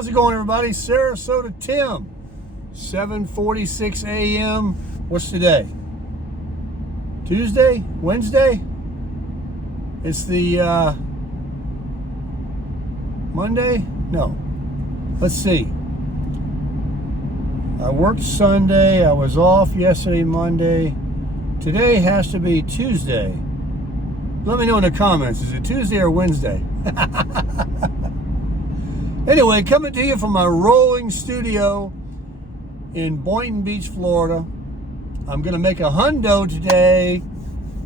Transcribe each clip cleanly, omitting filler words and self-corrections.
How's it going, everybody? Sarasota Tim, 7:46 a.m. What's today? Tuesday? Wednesday? It's the Monday? No. Let's see. I worked Sunday. I was off yesterday, Monday. Today has to be Tuesday. Let me know in the comments. Is it Tuesday or Wednesday? Anyway, coming to you from my rolling studio in Boynton Beach, Florida. I'm going to make a hundo today.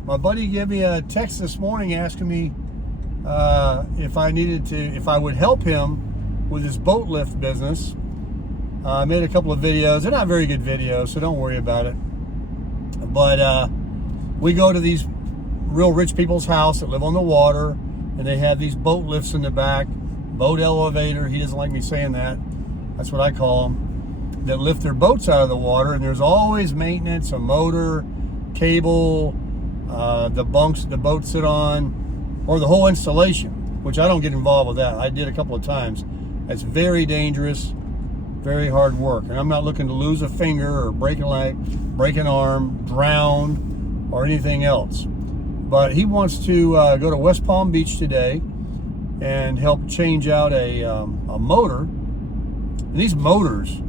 My buddy gave me a text this morning asking me if I would help him with his boat lift business. I made a couple of videos. They're not very good videos, so don't worry about it. But we go to these real rich people's house that live on the water, and they have these boat lifts in the back. Boat elevator, he doesn't like me saying that. That's what I call them. That lift their boats out of the water, and there's always maintenance, a motor, cable, the bunks the boats sit on, or the whole installation, which I don't get involved with that. I did a couple of times. It's very dangerous, very hard work. And I'm not looking to lose a finger or break a leg, break an arm, drown, or anything else. But he wants to go to West Palm Beach today and help change out a motor. And these motors,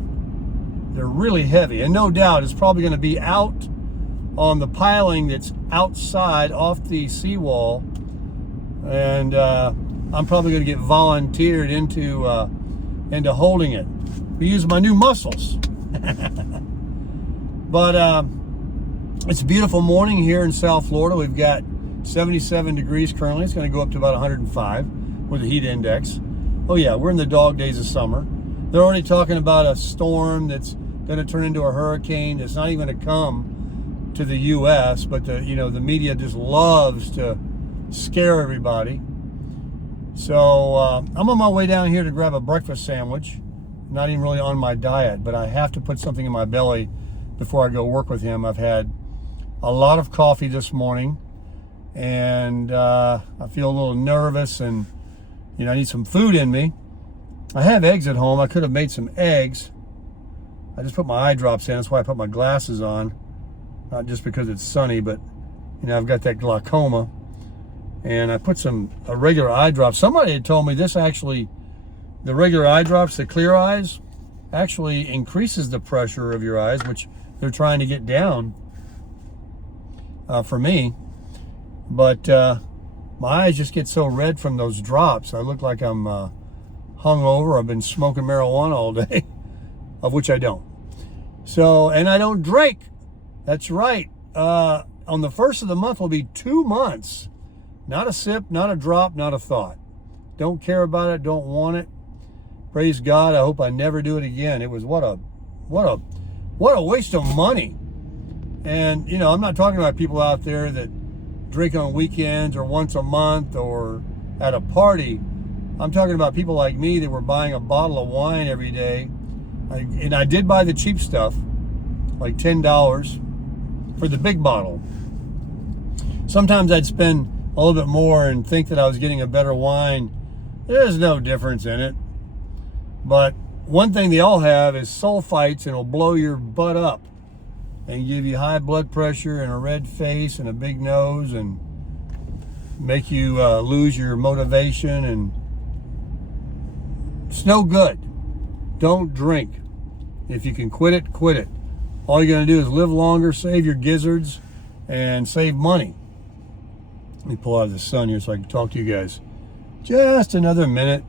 they're really heavy, and no doubt it's probably going to be out on the piling that's outside off the seawall, and I'm probably going to get volunteered into holding it. We use my new muscles. But it's a beautiful morning here in South Florida. We've got 77 degrees currently. It's going to go up to about 105 with the heat index. Oh yeah, we're in the dog days of summer. They're already talking about a storm that's going to turn into a hurricane that's not even going to come to the U.S., but the media just loves to scare everybody. So I'm on my way down here to grab a breakfast sandwich. Not even really on my diet, but I have to put something in my belly before I go work with him. I've had a lot of coffee this morning, and I feel a little nervous, and I need some food in me. I have eggs at home. I could have made some eggs. I just put my eye drops in. That's why I put my glasses on. Not just because it's sunny, but I've got that glaucoma. And I put a regular eye drop. Somebody had told me this actually, the regular eye drops, the clear eyes, actually increases the pressure of your eyes, which they're trying to get down for me. But my eyes just get so red from those drops. I look like I'm hungover. I've been smoking marijuana all day, of which I don't. So, and I don't drink. That's right. On the first of the month will be 2 months. Not a sip, not a drop, not a thought. Don't care about it. Don't want it. Praise God. I hope I never do it again. It was what a waste of money. And I'm not talking about people out there that drink on weekends or once a month or at a party. I'm talking about people like me that were buying a bottle of wine every day. And I did buy the cheap stuff, like $10 for the big bottle. Sometimes I'd spend a little bit more and think that I was getting a better wine. There's no difference in it. But one thing they all have is sulfites, and it'll blow your butt up and give you high blood pressure and a red face and a big nose and make you lose your motivation, and it's no good. Don't drink. If you can quit it, quit it. All you're going to do is live longer, save your gizzards, and save money. Let me pull out of the sun here so I can talk to you guys just another minute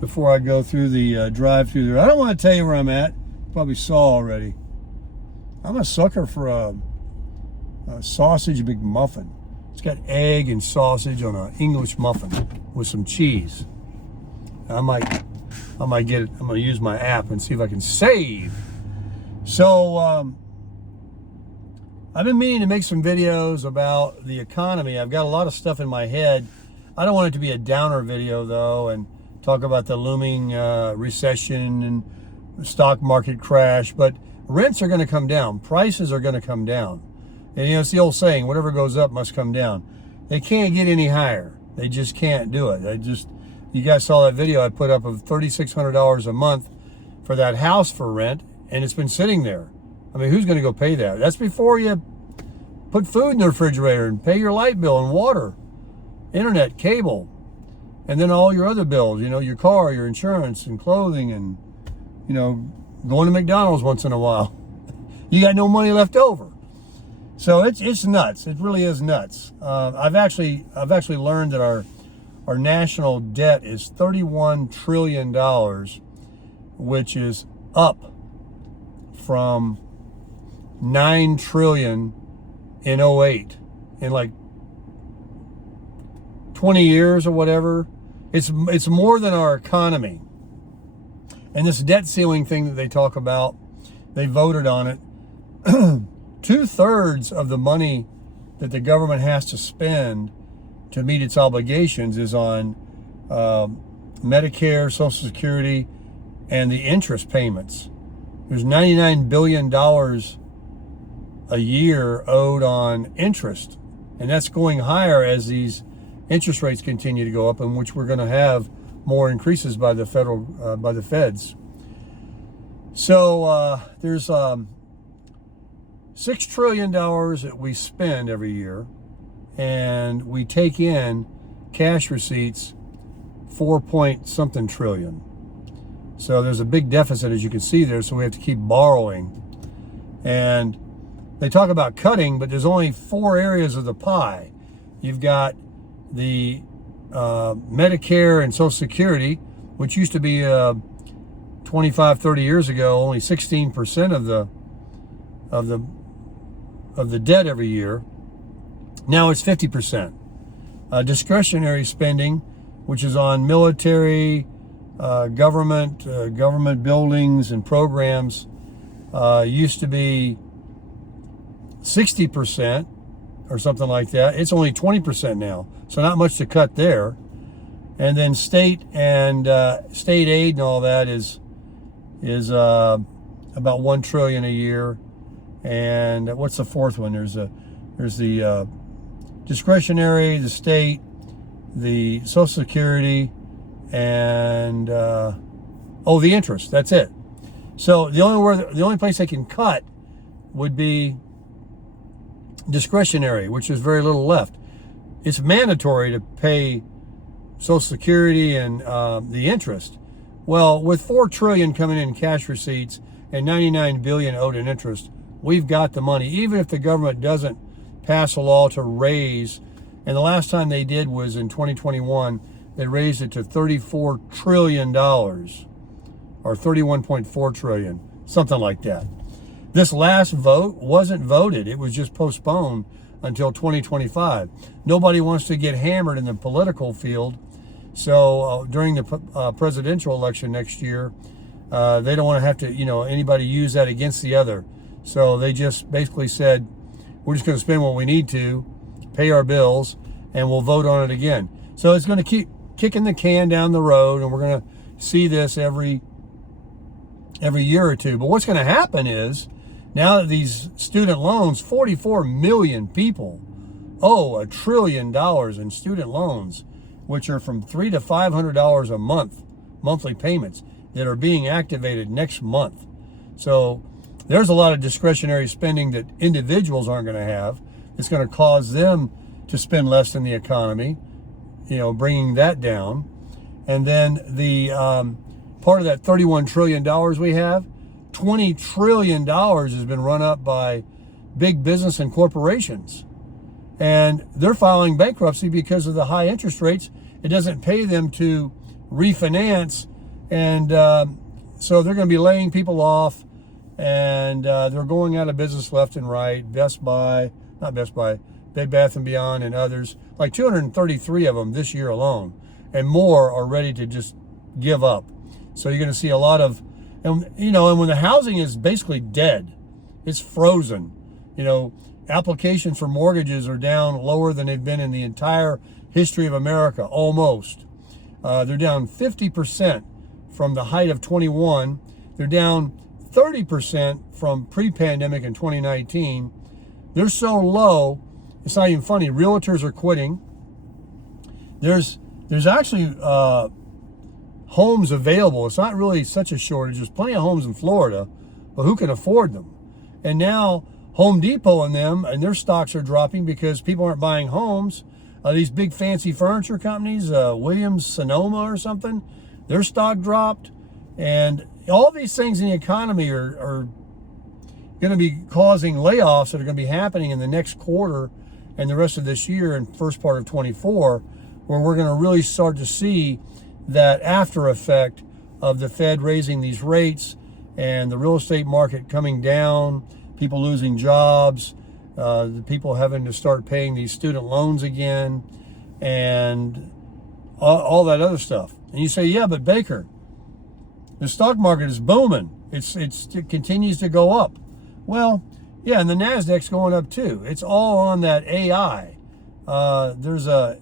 before I go through the drive-through there. I don't want to tell you where I'm at. You probably saw already. I'm a sucker for a sausage McMuffin. It's got egg and sausage on an English muffin with some cheese. I might get it. I'm going to use my app and see if I can save. So I've been meaning to make some videos about the economy. I've got a lot of stuff in my head. I don't want it to be a downer video, though, and talk about the looming recession and stock market crash. But rents are going to come down. Prices are going to come down. And it's the old saying, whatever goes up must come down. They can't get any higher. They just can't do it. You guys saw that video I put up of $3,600 a month for that house for rent, and it's been sitting there. I mean, who's going to go pay that? That's before you put food in the refrigerator and pay your light bill and water, internet, cable, and then all your other bills, your car, your insurance and clothing, and, going to McDonald's once in a while. You got no money left over. So it's nuts. It really is nuts. I've actually learned that our national debt is $31 trillion, which is up from $9 trillion in '08. In like 20 years or whatever. It's more than our economy. And this debt ceiling thing that they talk about, they voted on it. 2/3 of the money that the government has to spend to meet its obligations is on Medicare, Social Security, and the interest payments. There's $99 billion a year owed on interest, and that's going higher as these interest rates continue to go up, in which we're going to have more increases by the feds. So there's $6 trillion that we spend every year, and we take in cash receipts 4-point-something trillion. So there's a big deficit, as you can see there, so we have to keep borrowing. And they talk about cutting, but there's only 4 areas of the pie. You've got the Medicare and Social Security, which used to be 25, 30 years ago, only 16% of the debt every year. Now it's 50%. Discretionary spending, which is on military, government buildings and programs, used to be 60% or something like that. It's only 20% now, so not much to cut there. And then state and state aid and all that is about $1 trillion a year. And what's the fourth one? There's the discretionary, the state, the Social Security, and the interest. That's it. So the only place they can cut would be discretionary, which is very little left. It's mandatory to pay Social Security and the interest. Well, with $4 trillion coming in cash receipts and $99 billion owed in interest, we've got the money, even if the government doesn't pass a law to raise. And the last time they did was in 2021. They raised it to $34 trillion or $31.4 trillion, something like that. This last vote wasn't voted. It was just postponed until 2025. Nobody wants to get hammered in the political field. So during the presidential election next year, they don't want to have to, anybody use that against the other. So they just basically said, we're just going to spend what we need to, pay our bills, and we'll vote on it again. So it's going to keep kicking the can down the road, and we're going to see this every year or two. But what's going to happen is, now that these student loans, 44 million people owe $1 trillion in student loans, which are from $300 to $500 a month, monthly payments that are being activated next month. So there's a lot of discretionary spending that individuals aren't going to have. It's going to cause them to spend less in the economy, bringing that down. And then the part of that $31 trillion we have, $20 trillion has been run up by big business and corporations. And they're filing bankruptcy because of the high interest rates. It doesn't pay them to refinance. And so they're going to be laying people off. And they're going out of business left and right. Bed Bath & Beyond and others. Like 233 of them this year alone. And more are ready to just give up. So you're going to see a lot of, and when the housing is basically dead, it's frozen. Applications for mortgages are down lower than they've been in the entire history of America, almost. They're down 50% from the height of 21. They're down 30% from pre-pandemic in 2019. They're so low, it's not even funny. Realtors are quitting. There's actually homes available. It's not really such a shortage. There's plenty of homes in Florida, but who can afford them? And now Home Depot and them and their stocks are dropping because people aren't buying homes. These big fancy furniture companies, Williams Sonoma or something, their stock dropped. And all these things in the economy are going to be causing layoffs that are going to be happening in the next quarter and the rest of this year and first part of 24, where we're going to really start to see that after effect of the Fed raising these rates and the real estate market coming down, people losing jobs, the people having to start paying these student loans again, and all that other stuff. And you say, yeah, but Baker, the stock market is booming. It continues to go up. Well, yeah, and the NASDAQ's going up too. It's all on that AI. There's a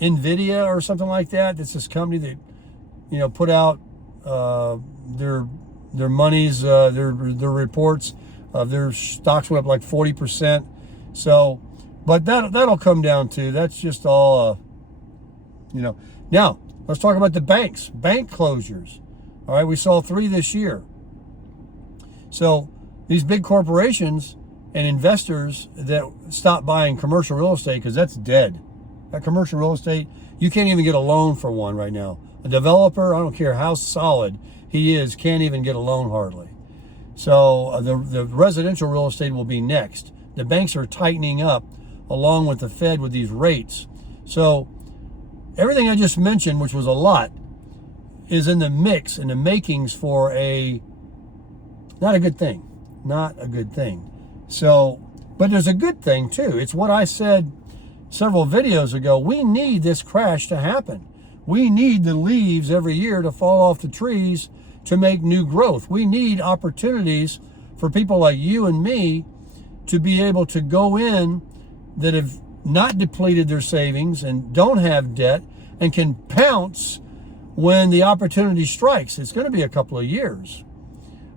NVIDIA or something like that. That's this company that, put out their monies, their reports of their stocks went up like 40%. So, but that'll come down to, that's just all, Now, let's talk about the banks, bank closures. All right, we saw 3 this year. So these big corporations and investors that stop buying commercial real estate, because that's dead. That commercial real estate, you can't even get a loan for one right now. A developer, I don't care how solid he is, can't even get a loan hardly. So the residential real estate will be next. The banks are tightening up along with the Fed with these rates. So everything I just mentioned, which was a lot, is in the mix and the makings for not a good thing. Not a good thing. So, but there's a good thing too. It's what I said several videos ago. We need this crash to happen. We need the leaves every year to fall off the trees to make new growth. We need opportunities for people like you and me to be able to go in that have not depleted their savings and don't have debt and can pounce when the opportunity strikes. It's going to be a couple of years.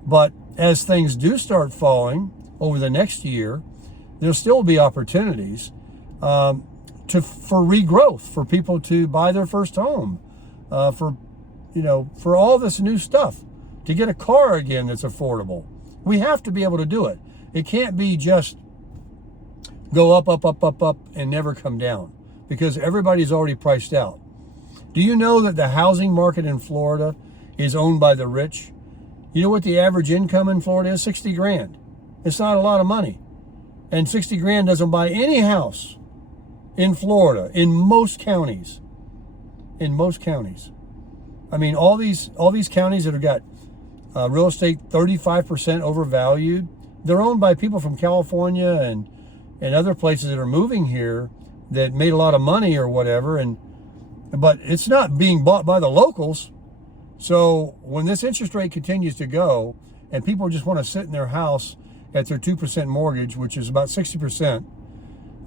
But as things do start falling over the next year, there'll still be opportunities for regrowth, for people to buy their first home, for all this new stuff, to get a car again that's affordable. We have to be able to do it. It can't be just go up, up, up, up, up, and never come down, because everybody's already priced out. Do you know that the housing market in Florida is owned by the rich? You know what the average income in Florida is? 60 grand. It's not a lot of money. And 60 grand doesn't buy any house in Florida, in most counties. In most counties. I mean, all these counties that have got real estate 35% overvalued, they're owned by people from California and other places that are moving here that made a lot of money or whatever. But it's not being bought by the locals. So when this interest rate continues to go and people just want to sit in their house at their 2% mortgage, which is about 60%,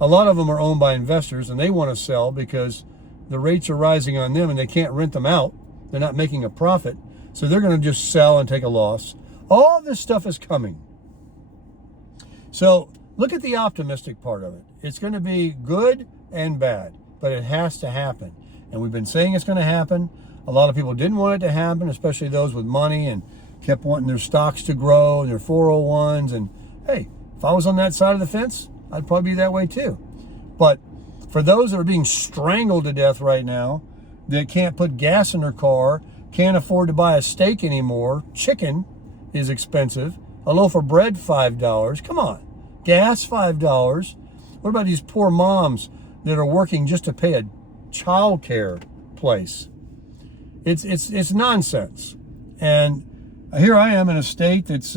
a lot of them are owned by investors and they want to sell because the rates are rising on them and they can't rent them out. They're not making a profit. So they're going to just sell and take a loss. All this stuff is coming. So look at the optimistic part of it. It's going to be good and bad, but it has to happen. And we've been saying it's going to happen. A lot of people didn't want it to happen, especially those with money, and kept wanting their stocks to grow and their 401s. And hey, if I was on that side of the fence, I'd probably be that way too. But for those that are being strangled to death right now, that can't put gas in their car, can't afford to buy a steak anymore, chicken is expensive, a loaf of bread $5, come on, gas $5. What about these poor moms that are working just to pay a child care place? It's nonsense. And here I am in a state that's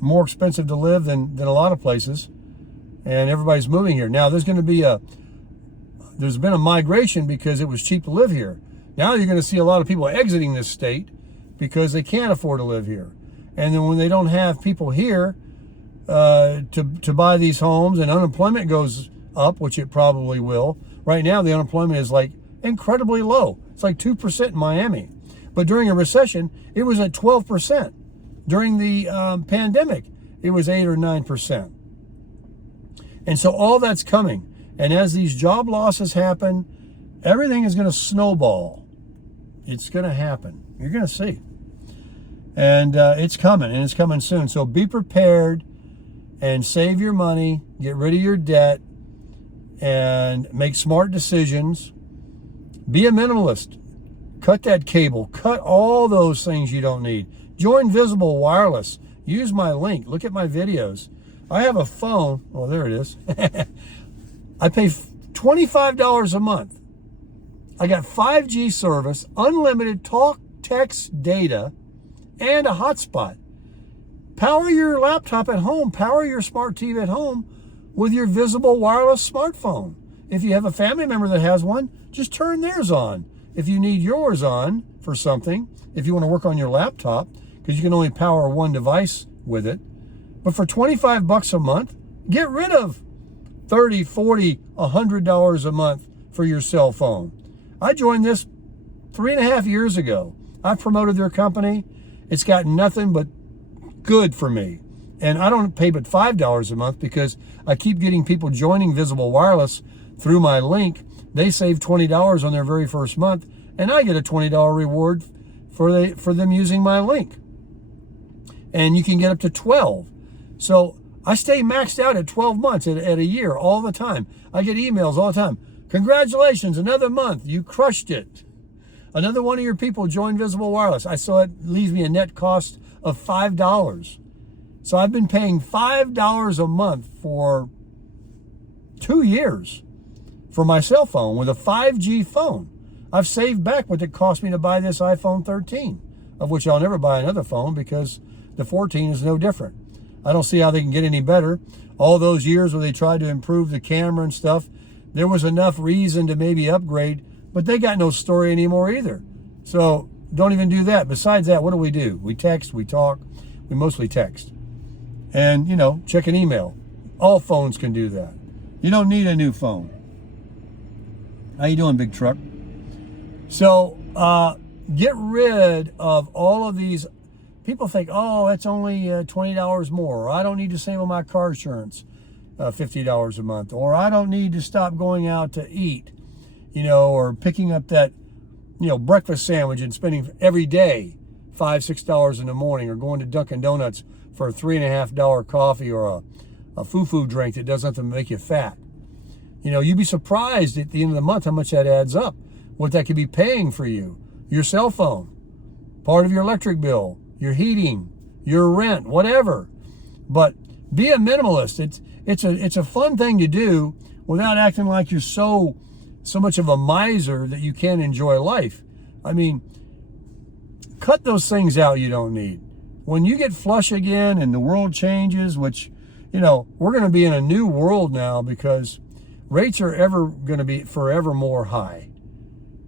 more expensive to live than a lot of places, and everybody's moving here. Now there's been a migration because it was cheap to live here. Now you're going to see a lot of people exiting this state because they can't afford to live here. And then when they don't have people here to buy these homes and unemployment goes up, which it probably will. Right now the unemployment is like incredibly low. It's like 2% in Miami. But during a recession, it was at 12%. During the pandemic, it was 8 or 9%. And so all that's coming. And as these job losses happen, everything is going to snowball. It's going to happen. You're going to see. And it's coming, and it's coming soon. So be prepared and save your money, get rid of your debt, and make smart decisions. Be a minimalist. Cut that cable. Cut all those things you don't need. Join Visible Wireless. Use my link. Look at my videos. I have a phone. Oh, there it is. I pay $25 a month. I got 5G service, unlimited talk, text, data, and a hotspot. Power your laptop at home. Power your smart TV at home with your Visible Wireless smartphone. If you have a family member that has one, just turn theirs on. If you need yours on for something, if you want to work on your laptop, because you can only power one device with it. But for $25 a month, get rid of $30, $40, $100 a month for your cell phone. I joined this 3.5 years ago. I've promoted their company. It's got nothing but good for me. And I don't pay but $5 a month because I keep getting people joining Visible Wireless through my link. They save $20 on their very first month, and I get a $20 reward for them using my link. And you can get up to 12. So I stay maxed out at 12 months at a year all the time. I get emails all the time. Congratulations, another month. You crushed it. Another one of your people joined Visible Wireless. So it leaves me a net cost of $5. So I've been paying $5 a month for 2 years for my cell phone with a 5G phone. I've saved back what it cost me to buy this iPhone 13, of which I'll never buy another phone because the 14 is no different. I don't see how they can get any better. All those years where they tried to improve the camera and stuff, there was enough reason to maybe upgrade, but they got no story anymore either. So don't even do that. Besides that, what do? We text, we talk, we mostly text. And, check an email. All phones can do that. You don't need a new phone. How you doing, big truck? So get rid of all of these. People think, oh, that's only $20 more. Or I don't need to save on my car insurance, $50 a month. Or I don't need to stop going out to eat, or picking up that, breakfast sandwich and spending every day $5, $6 in the morning, or going to Dunkin' Donuts for a $3.50 coffee or a foo-foo drink that does nothing to make you fat. You'd be surprised at the end of the month how much that adds up, what that could be paying for you. Your cell phone, part of your electric bill, your heating, your rent, whatever. But be a minimalist. It's a fun thing to do without acting like you're so much of a miser that you can't enjoy life. I mean, cut those things out you don't need. When you get flush again and the world changes, which, we're going to be in a new world now because rates are ever going to be forever more high.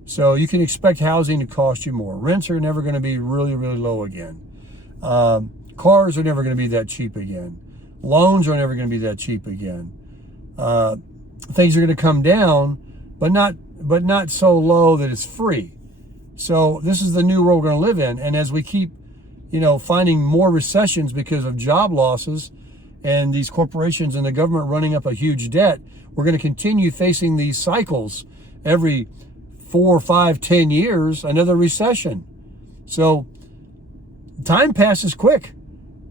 So you can expect housing to cost you more. Rents are never going to be really, really low again. Cars are never going to be that cheap again. Loans are never going to be that cheap again. Things are going to come down, but not so low that it's free. So this is the new world we're going to live in. And as we keep, finding more recessions because of job losses and these corporations and the government running up a huge debt, we're going to continue facing these cycles every 4, 5, 10 years, another recession. So time passes quick.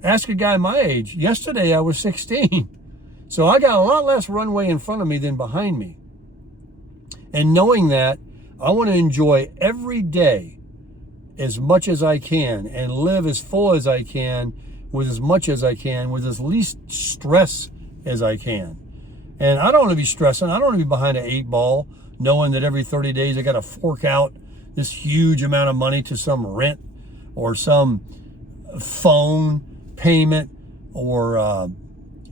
Ask a guy my age. Yesterday I was 16. So I got a lot less runway in front of me than behind me. And knowing that, I want to enjoy every day as much as I can and live as full as I can with as much as I can with as least stress as I can. And I don't want to be stressing. I don't want to be behind an 8 ball knowing that every 30 days I got to fork out this huge amount of money to some rent or some phone payment or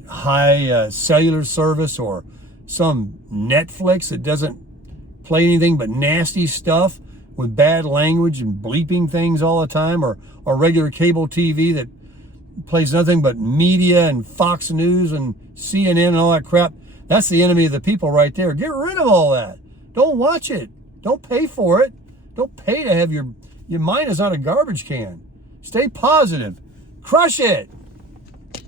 high cellular service or some Netflix that doesn't play anything but nasty stuff with bad language and bleeping things all the time, or regular cable TV that plays nothing but media and Fox News and CNN and all that crap. That's the enemy of the people right there. Get rid of all that. Don't watch it. Don't pay for it. Don't pay to have your mind is not a garbage can. Stay positive. Crush it.